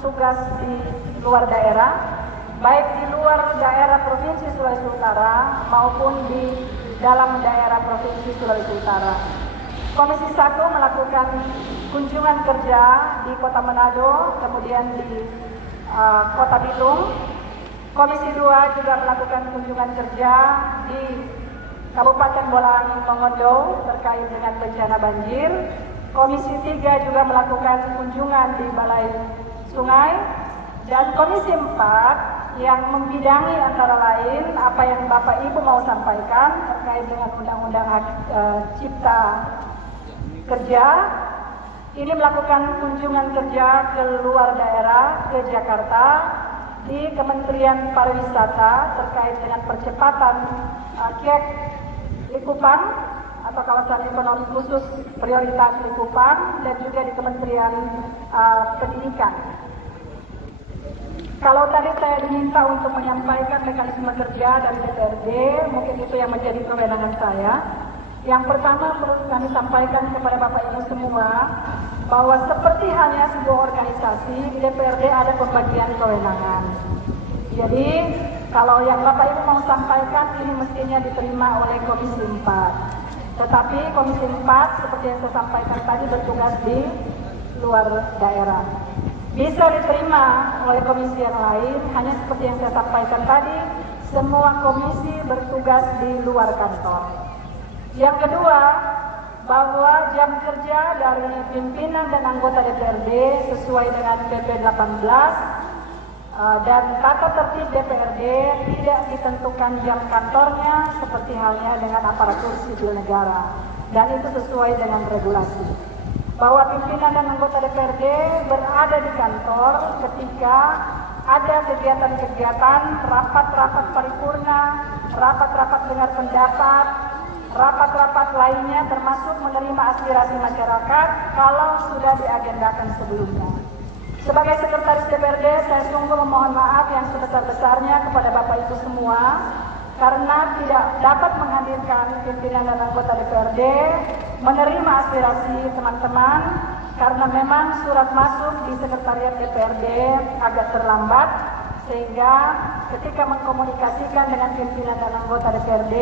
tugas di luar daerah, baik di luar daerah Provinsi Sulawesi Utara maupun di dalam daerah Provinsi Sulawesi Utara. Komisi 1 melakukan kunjungan kerja di Kota Manado, kemudian di Kota Bitung. Komisi 2 juga melakukan kunjungan kerja di Kabupaten Bolaang Mongondo terkait dengan bencana banjir. Komisi 3 juga melakukan kunjungan di Balai Sungai. Dan Komisi 4 yang membidangi antara lain apa yang Bapak Ibu mau sampaikan terkait dengan Undang-Undang Cipta Kerja, ini melakukan kunjungan kerja ke luar daerah, ke Jakarta, di Kementerian Pariwisata terkait dengan percepatan KEK Likupang atau kawasan ekonomi khusus prioritas Likupang, dan juga di Kementerian Pendidikan. Kalau tadi saya diminta untuk menyampaikan mekanisme kerja dari DPRD, mungkin itu yang menjadi kewenangan saya. Yang pertama perlu kami sampaikan kepada Bapak Ibu semua, bahwa seperti halnya sebuah organisasi, di DPRD ada pembagian kewenangan. Jadi, kalau yang Bapak Ibu mau sampaikan, ini mestinya diterima oleh Komisi 4. Tetapi Komisi 4, seperti yang saya sampaikan tadi, bertugas di luar daerah. Bisa diterima oleh komisi yang lain, hanya seperti yang saya sampaikan tadi, semua komisi bertugas di luar kantor. Yang kedua, bahwa jam kerja dari pimpinan dan anggota DPRD sesuai dengan PP 18 dan tata tertib DPRD tidak ditentukan jam kantornya seperti halnya dengan aparatur sipil negara, dan itu sesuai dengan regulasi. Bahwa pimpinan dan anggota DPRD berada di kantor ketika ada kegiatan-kegiatan, rapat-rapat paripurna, rapat-rapat dengar pendapat, rapat-rapat lainnya termasuk menerima aspirasi masyarakat kalau sudah diagendakan sebelumnya. Sebagai Sekretaris DPRD, saya sungguh memohon maaf yang sebesar-besarnya kepada Bapak Ibu semua karena tidak dapat menghadirkan pimpinan dan anggota DPRD menerima aspirasi teman-teman karena memang surat masuk di Sekretariat DPRD agak terlambat, sehingga ketika mengkomunikasikan dengan pimpinan dan anggota DPRD,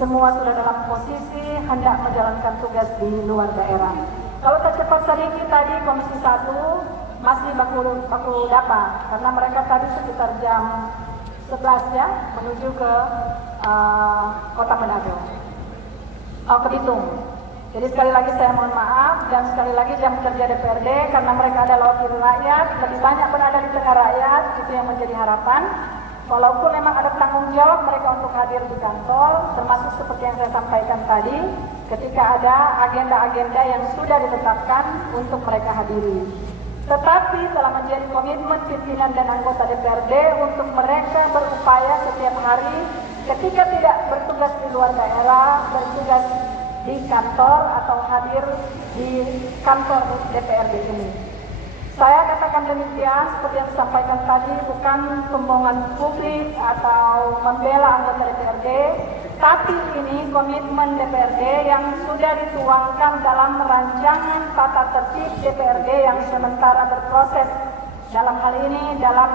semua sudah dalam posisi hendak menjalankan tugas di luar daerah. Kalau tercepat sedikit tadi Komisi 1 masih baku dapat, karena mereka tadi sekitar jam 11 ya, menuju ke Kota Manado, ke Bitung. Jadi sekali lagi saya mohon maaf, dan sekali lagi jam kerja DPRD karena mereka adalah wakil rakyat, lebih banyak berada di tengah rakyat, itu yang menjadi harapan. Walaupun memang ada tanggung jawab mereka untuk hadir di kantor, termasuk seperti yang saya sampaikan tadi, ketika ada agenda-agenda yang sudah ditetapkan untuk mereka hadiri. Tetapi telah menjadi komitmen pimpinan dan anggota DPRD untuk mereka berupaya setiap hari ketika tidak bertugas di luar daerah, bertugas di kantor atau hadir di kantor DPRD ini. Saya katakan demikian seperti yang disampaikan tadi, bukan pembohongan publik atau membela anggota DPRD, tapi ini komitmen DPRD yang sudah dituangkan dalam rancangan tata tertib DPRD yang sementara berproses, dalam hal ini dalam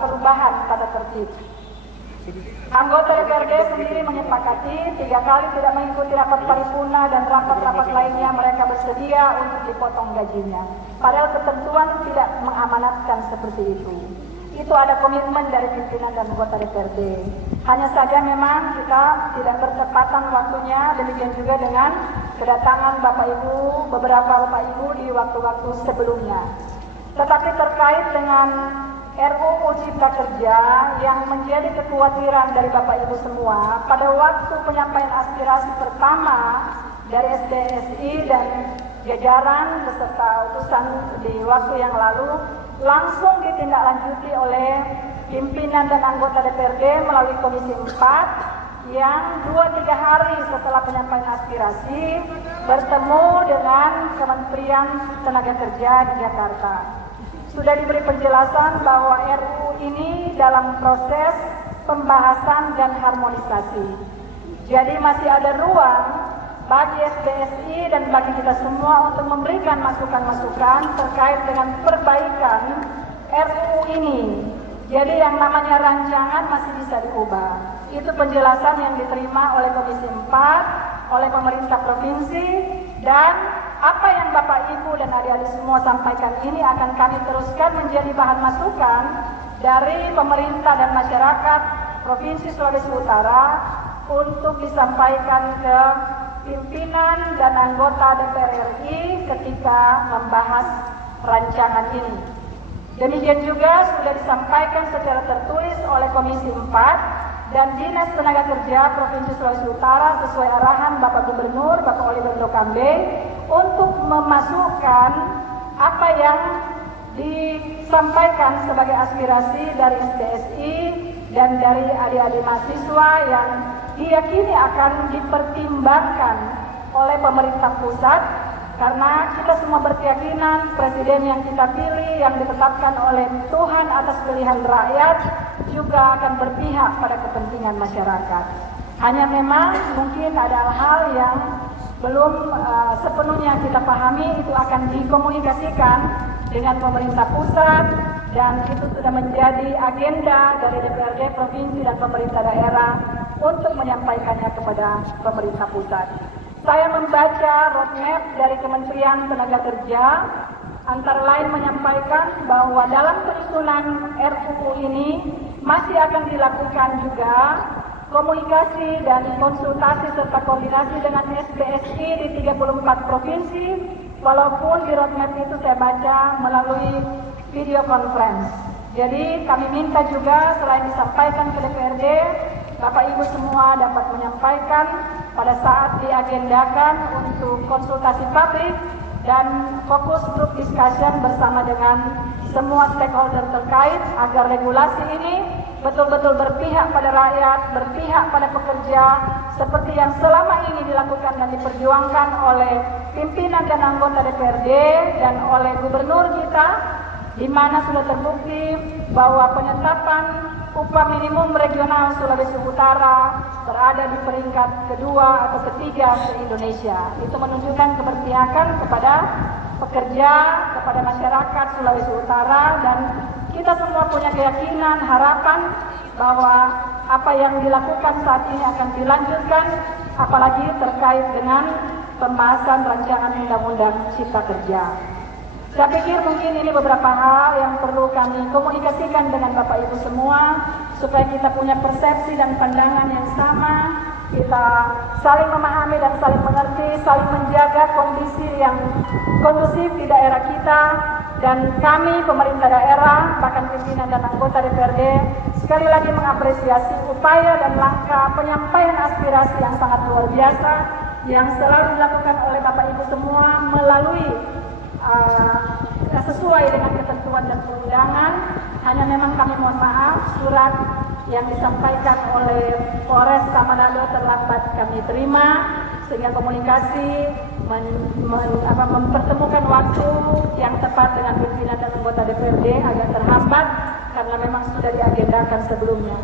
perubahan tata tertib. Anggota DPRD sendiri menyepakati 3 kali tidak mengikuti rapat paripurna dan rapat-rapat lainnya mereka bersedia untuk dipotong gajinya. Padahal ketentuan tidak mengamanatkan seperti itu. Itu ada komitmen dari pimpinan dan anggota DPRD. Hanya saja memang kita tidak bertepatan waktunya, demikian juga dengan kedatangan Bapak Ibu, beberapa Bapak Ibu di waktu-waktu sebelumnya. Tetapi terkait dengan RUU Cipta Kerja yang menjadi kekhawatiran dari Bapak Ibu semua, pada waktu penyampaian aspirasi pertama dari SDSI dan jajaran beserta utusan di waktu yang lalu, langsung ditindaklanjuti oleh pimpinan dan anggota DPRD melalui Komisi 4 yang 2-3 hari setelah penyampaian aspirasi bertemu dengan Kementerian Tenaga Kerja di Jakarta. Sudah diberi penjelasan bahwa RUU ini dalam proses pembahasan dan harmonisasi. Jadi masih ada ruang bagi SDSI dan bagi kita semua untuk memberikan masukan-masukan terkait dengan perbaikan RUU ini. Jadi yang namanya rancangan masih bisa diubah. Itu penjelasan yang diterima oleh Komisi 4, oleh pemerintah provinsi, dan apa yang Bapak Ibu dan adik-adik semua sampaikan ini akan kami teruskan menjadi bahan masukan dari pemerintah dan masyarakat Provinsi Sulawesi Utara untuk disampaikan ke pimpinan dan anggota DPR RI ketika membahas rancangan ini. Demikian juga sudah disampaikan secara tertulis oleh Komisi 4 dan Dinas Tenaga Kerja Provinsi Sulawesi Utara sesuai arahan Bapak Gubernur, Bapak Oliver Ndokambe, untuk memasukkan apa yang disampaikan sebagai aspirasi dari SDSI dan dari adik-adik mahasiswa yang diyakini akan dipertimbangkan oleh pemerintah pusat, karena kita semua berkeyakinan presiden yang kita pilih, yang ditetapkan oleh Tuhan atas pilihan rakyat, juga akan berpihak pada kepentingan masyarakat. Hanya memang mungkin ada hal yang belum sepenuhnya kita pahami, itu akan dikomunikasikan dengan pemerintah pusat, dan itu sudah menjadi agenda dari DPRD provinsi dan pemerintah daerah untuk menyampaikannya kepada pemerintah pusat. Saya membaca roadmap dari Kementerian Tenaga Kerja, antara lain menyampaikan bahwa dalam penyusunan RUU ini masih akan dilakukan juga komunikasi dan konsultasi serta koordinasi dengan SDSI di 34 provinsi, walaupun di roadmap itu saya baca melalui video conference. Jadi kami minta juga selain disampaikan ke DPRD, Bapak Ibu semua dapat menyampaikan pada saat diagendakan untuk konsultasi publik dan fokus group discussion bersama dengan semua stakeholder terkait agar regulasi ini betul-betul berpihak pada rakyat, berpihak pada pekerja, seperti yang selama ini dilakukan dan diperjuangkan oleh pimpinan dan anggota DPRD dan oleh gubernur kita, di mana sudah terbukti bahwa penetapan upah minimum regional Sulawesi Utara berada di peringkat kedua atau ketiga se-Indonesia. Itu menunjukkan keberpihakan kepada pekerja, kepada masyarakat Sulawesi Utara, dan kita semua punya keyakinan, harapan bahwa apa yang dilakukan saat ini akan dilanjutkan, apalagi terkait dengan pembahasan rancangan Undang-Undang Cipta Kerja. Saya pikir mungkin ini beberapa hal yang perlu kami komunikasikan dengan Bapak Ibu semua, supaya kita punya persepsi dan pandangan yang sama, kita saling memahami dan saling mengerti, saling menjaga kondisi yang kondusif di daerah kita, dan kami pemerintah daerah, bahkan pimpinan dan anggota DPRD, sekali lagi mengapresiasi upaya dan langkah penyampaian aspirasi yang sangat luar biasa, yang selalu dilakukan oleh Bapak Ibu semua melalui sesuai dengan ketentuan dan perundangan. Hanya memang kami mohon maaf, surat yang disampaikan oleh Polres Manado terlambat kami terima, sehingga komunikasi mempertemukan waktu yang tepat dengan pimpinan dan anggota DPRD agak terhambat karena memang sudah diagendakan sebelumnya.